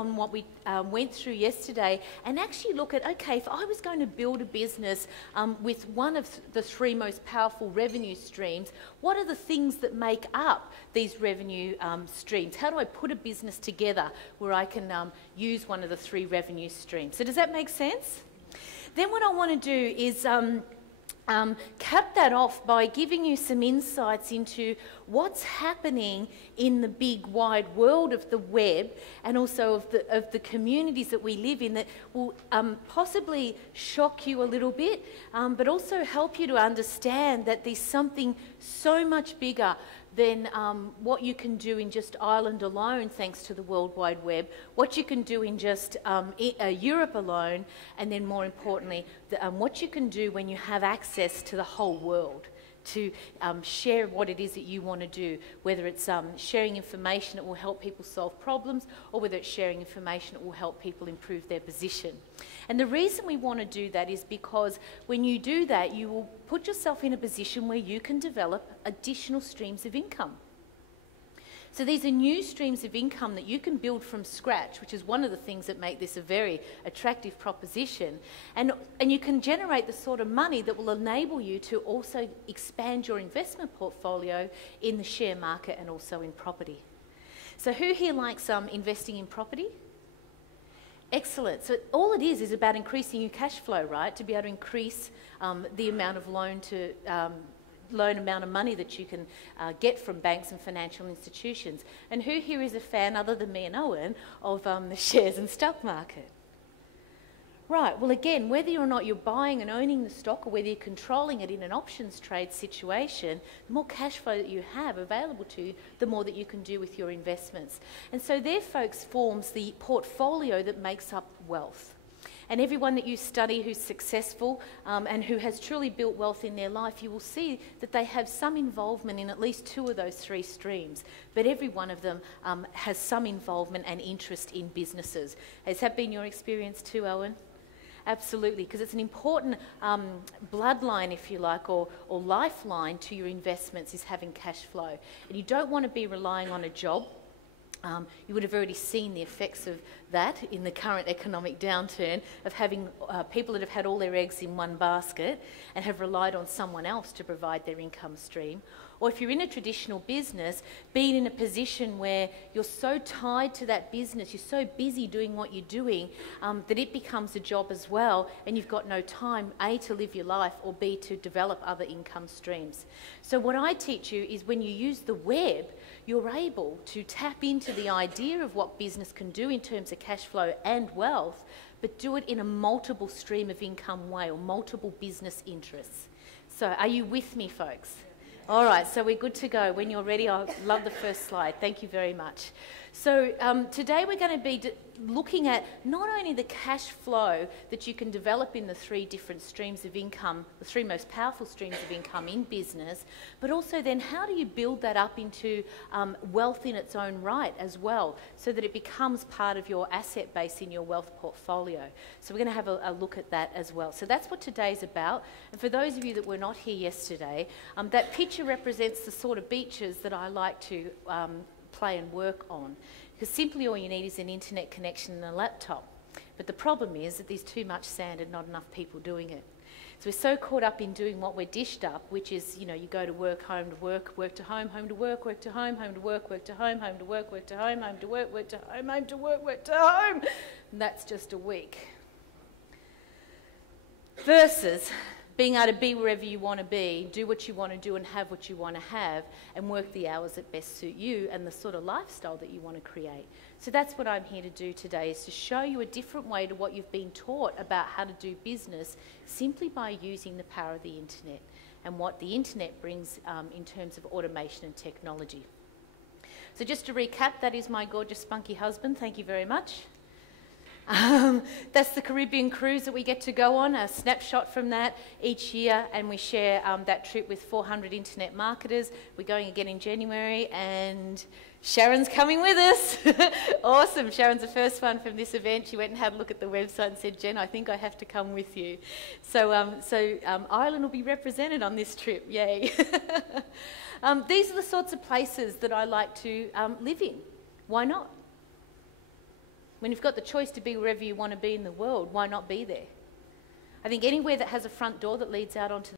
on what we went through yesterday and actually look at, okay, if I was going to build a business with one of the three most powerful revenue streams, what are the things that make up these revenue streams? How do I put a business together where I can use one of the three revenue streams? So does that make sense? Then what I want to do is cap that off by giving you some insights into what's happening in the big wide world of the web and also of the communities that we live in that will possibly shock you a little bit, but also help you to understand that there's something so much bigger than what you can do in just Ireland alone, thanks to the World Wide Web, what you can do in just Europe alone, and then more importantly, what you can do when you have access to the whole world to share what it is that you want to do, whether it's sharing information that will help people solve problems or whether it's sharing information that will help people improve their position. And the reason we want to do that is because when you do that, you will put yourself in a position where you can develop additional streams of income. So these are new streams of income that you can build from scratch, which is one of the things that make this a very attractive proposition. And you can generate the sort of money that will enable you to also expand your investment portfolio in the share market and also in property. So who here likes investing in property? Excellent. So all it is about increasing your cash flow, right? To be able to increase the amount of loan amount of money that you can get from banks and financial institutions. And who here is a fan, other than me and Owen, of the shares and stock market? Right, well again, whether or not you're buying and owning the stock or whether you're controlling it in an options trade situation, the more cash flow that you have available to you, the more that you can do with your investments. And so there, folks, forms the portfolio that makes up wealth. And everyone that you study who's successful and who has truly built wealth in their life, you will see that they have some involvement in at least two of those three streams. But every one of them has some involvement and interest in businesses. Has that been your experience too, Owen? Absolutely, because it's an important bloodline, if you like, or lifeline to your investments is having cash flow. And you don't want to be relying on a job. You would have already seen the effects of that in the current economic downturn of having people that have had all their eggs in one basket and have relied on someone else to provide their income stream. Or if you're in a traditional business, being in a position where you're so tied to that business, you're so busy doing what you're doing, that it becomes a job as well, and you've got no time, A, to live your life, or B, to develop other income streams. So what I teach you is when you use the web, you're able to tap into the idea of what business can do in terms of cash flow and wealth, but do it in a multiple stream of income way, or multiple business interests. So are you with me, folks? All right, so we're good to go. When you're ready, I love the first slide. Thank you very much. So today we're going to be looking at not only the cash flow that you can develop in the three different streams of income, the three most powerful streams of income in business, but also then how do you build that up into wealth in its own right as well, so that it becomes part of your asset base in your wealth portfolio. So we're going to have a look at that as well. So that's what today's about. And for those of you that were not here yesterday, that picture represents the sort of beaches that I like to play and work on, because simply all you need is an internet connection and a laptop. But the problem is that there's too much sand and not enough people doing it. So we're so caught up in doing what we're dished up, which is, you know, you go to work, home to work, work to home, home to work, work to home, home to work, work to home, home to work, work to home, home to work, work to home, home to work, work to home. And that's just a week. Versus being able to be wherever you want to be, do what you want to do and have what you want to have, and work the hours that best suit you and the sort of lifestyle that you want to create. So that's what I'm here to do today, is to show you a different way to what you've been taught about how to do business simply by using the power of the internet and what the internet brings in terms of automation and technology. So just to recap, that is my gorgeous spunky husband. Thank you very much. That's the Caribbean cruise that we get to go on, a snapshot from that each year, and we share that trip with 400 internet marketers. We're going again in January, and Sharon's coming with us. Awesome. Sharon's the first one from this event. She went and had a look at the website and said, Jen, I think I have to come with you. So, Ireland will be represented on this trip. Yay. These are the sorts of places that I like to live in. Why not? When you've got the choice to be wherever you want to be in the world, why not be there? I think anywhere that has a front door that leads out onto